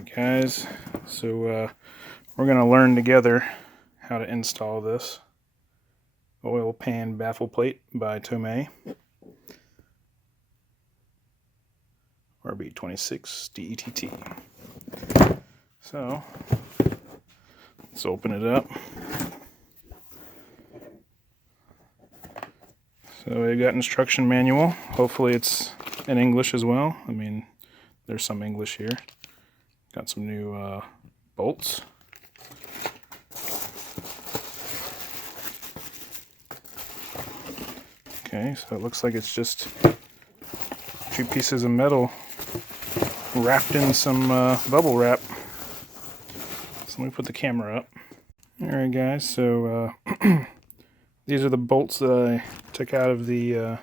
Alright guys, so we're going to learn together how to install this oil pan baffle plate by Tomei. RB26 DETT. So let's open it up. So we got instruction manual. Hopefully it's in English as well. I mean, there's some English here. Got some new bolts. Okay, so it looks like it's just two pieces of metal wrapped in some bubble wrap. So let me put the camera up. Alright guys, so these are the bolts that I took out of the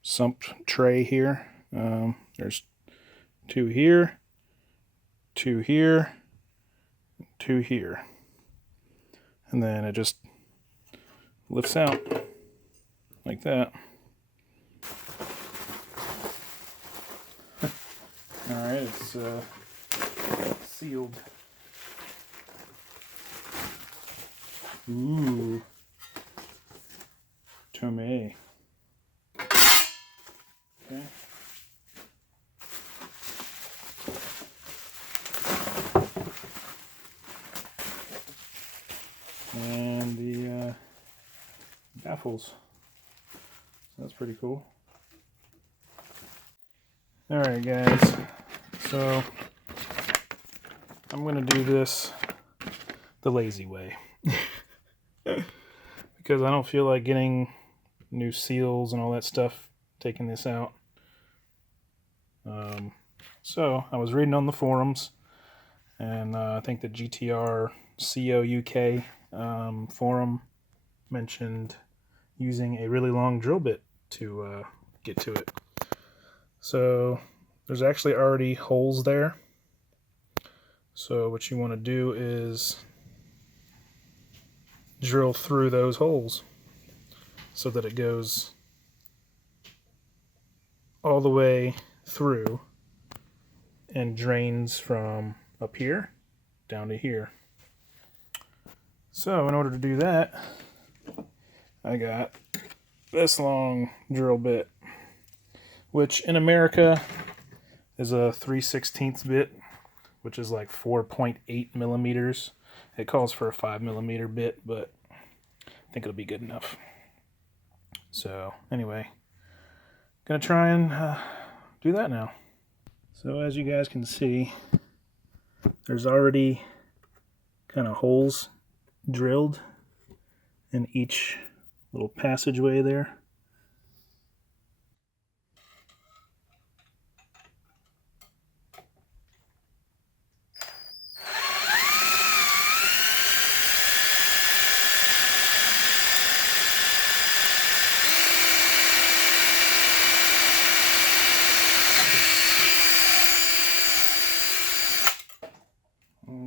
sump tray here. There's two here, two here, two here. And then it just lifts out like that. Alright, it's sealed. Ooh. Tomei. Okay. And the baffles. So that's pretty cool. Alright guys, so I'm going to do this the lazy way. Because I don't feel like getting new seals and all that stuff, taking this out. So I was reading on the forums, and I think the GTR CO UK forum mentioned using a really long drill bit to get to it. So there's actually already holes there. So what you want to do is drill through those holes so that it goes all the way through and drains from up here down to here. So in order to do that, I got this long drill bit, which in America is a 3/16 bit, which is like 4.8 millimeters. It calls for a 5 millimeter bit, but I think it'll be good enough. So anyway, gonna try and do that now. So as you guys can see, there's already kind of holes drilled in each little passageway there.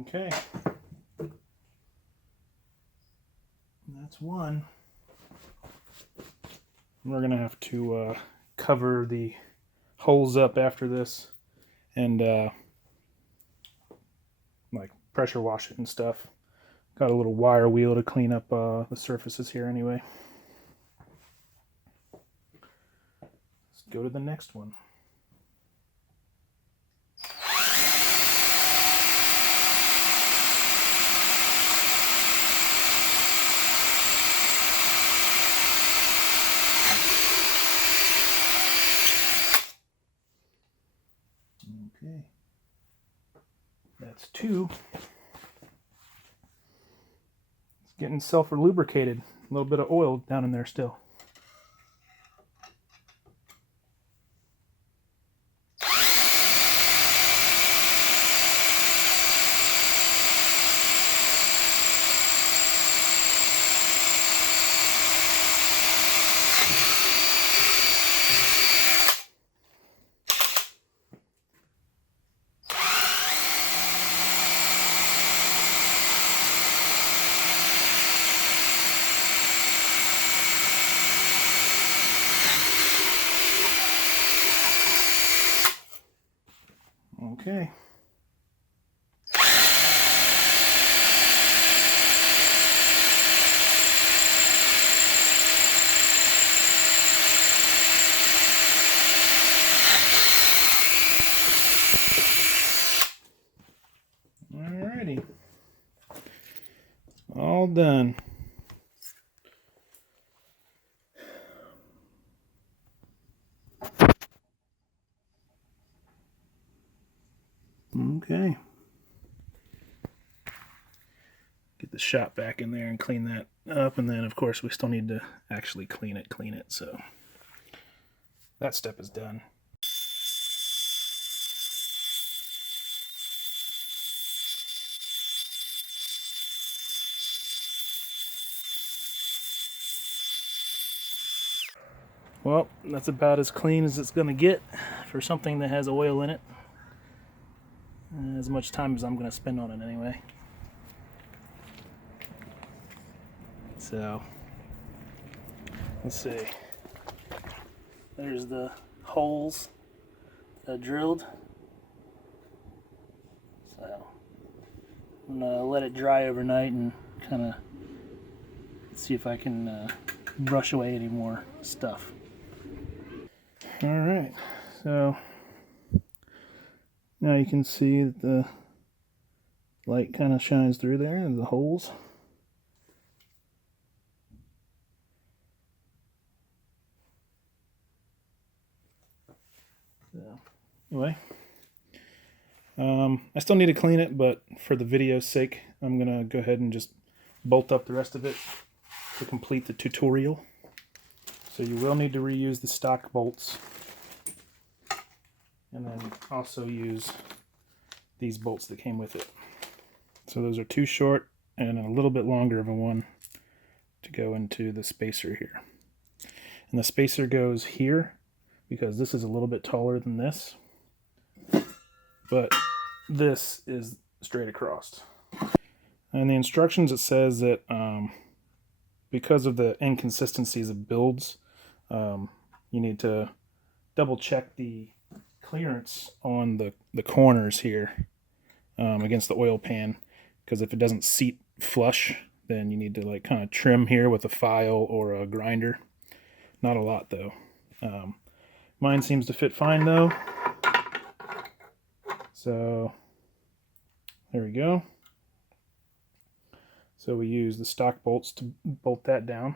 Okay, that's one. We're gonna have to cover the holes up after this and like pressure wash it and stuff. Got a little wire wheel to clean up the surfaces here anyway. Let's go to the next one. Okay, that's two. It's getting self-lubricated. A little bit of oil down in there still. Alrighty. All done. Okay. Get the shop back in there and clean that up, and then of course we still need to actually clean it, so that step is done. Well, that's about as clean as it's going to get for something that has oil in it. As much time as I'm going to spend on it anyway. So, let's see. There's the holes that I drilled. So, I'm going to let it dry overnight and kind of see if I can brush away any more stuff. Alright, so now you can see that the light kind of shines through there and the holes. So, anyway, I still need to clean it, but for the video's sake, I'm going to go ahead and just bolt up the rest of it to complete the tutorial. So you will need to reuse the stock bolts, and then also use these bolts that came with it. So those are too short and a little bit longer of a one to go into the spacer here. And the spacer goes here because this is a little bit taller than this, but this is straight across. And the instructions, it says that because of the inconsistencies of builds, you need to double check the clearance on the corners here against the oil pan, because if it doesn't seat flush, then you need to like kind of trim here with a file or a grinder. Not a lot though. Mine seems to fit fine though. So there we go. So we use the stock bolts to bolt that down.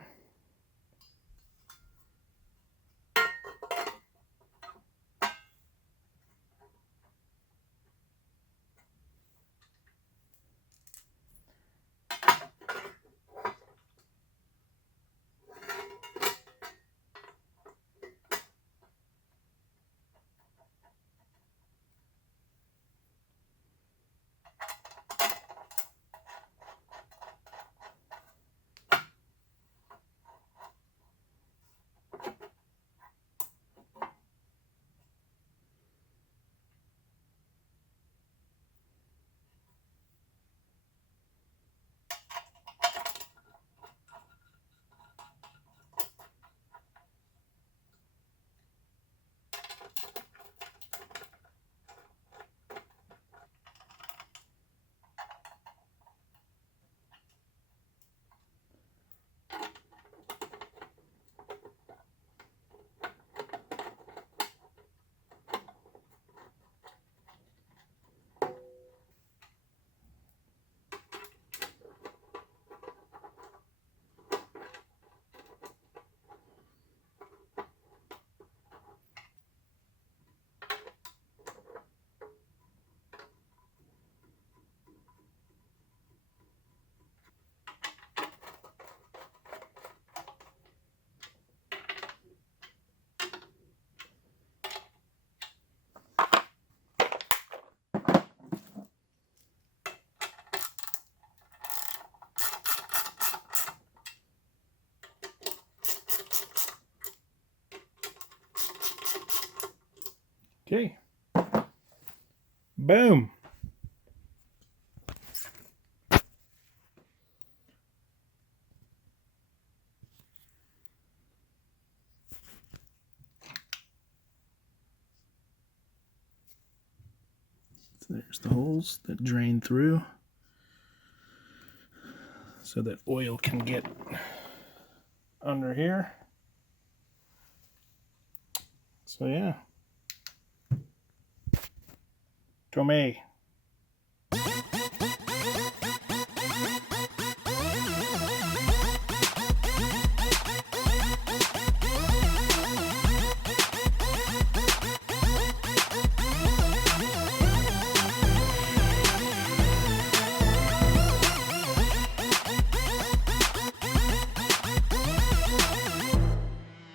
Okay. Boom. So there's the holes that drain through so that oil can get under here. So yeah. Tomei.